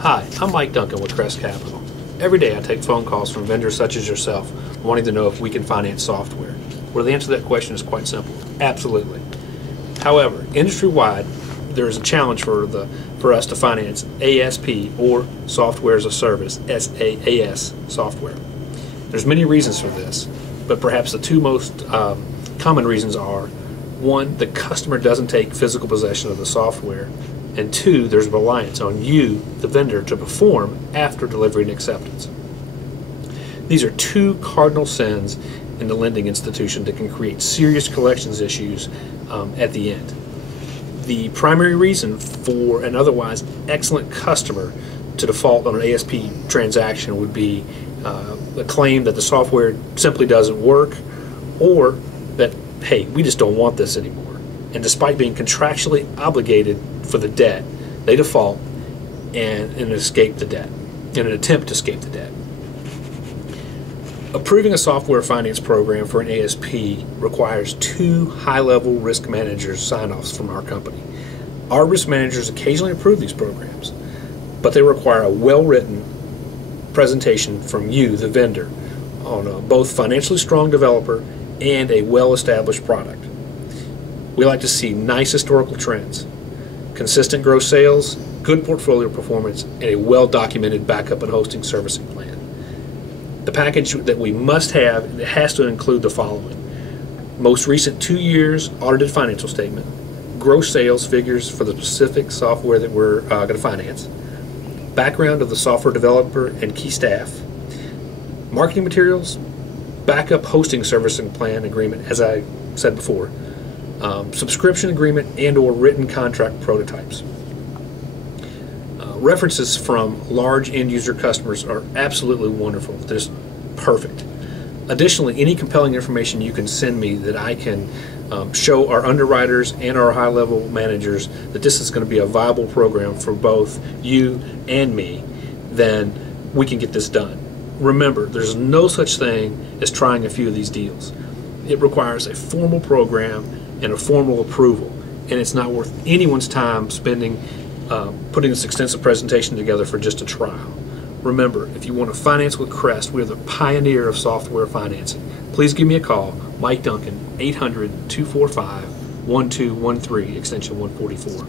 Hi, I'm Mike Duncan with Crest Capital. Every day I take phone calls from vendors such as yourself wanting to know if we can finance software. Well, the answer to that question is quite simple. Absolutely. However, industry-wide, there is a challenge for us to finance ASP, or Software as a Service, SaaS software. There's many reasons for this, but perhaps the two most common reasons are: one, the customer doesn't take physical possession of the software, and two, there's reliance on you, the vendor, to perform after delivery and acceptance. These are two cardinal sins in the lending institution that can create serious collections issues at the end. The primary reason for an otherwise excellent customer to default on an ASP transaction would be a claim that the software simply doesn't work, or that, hey, we just don't want this anymore. And despite being contractually obligated for the debt, they default and escape the debt, in an attempt to escape the debt. Approving a software finance program for an ASP requires two high-level risk managers' sign-offs from our company. Our risk managers occasionally approve these programs, but they require a well-written presentation from you, the vendor, on a both financially strong developer and a well-established product. We like to see nice historical trends, consistent gross sales, good portfolio performance, and a well-documented backup and hosting servicing plan. The package that we must have, it has to include the following: most recent 2 years audited financial statement, gross sales figures for the specific software that we're going to finance, background of the software developer and key staff, marketing materials, backup hosting servicing plan agreement, as I said before, subscription agreement and/or written contract prototypes. References from large end-user customers are absolutely wonderful. They're just perfect. Additionally, any compelling information you can send me that I can show our underwriters and our high-level managers that this is going to be a viable program for both you and me, then we can get this done. Remember, there's no such thing as trying a few of these deals. It requires a formal program and a formal approval, and it's not worth anyone's time spending putting this extensive presentation together for just a trial. Remember, if you want to finance with Crest, we're the pioneer of software financing. Please give me a call, Mike Duncan, 800-245-1213, extension 144.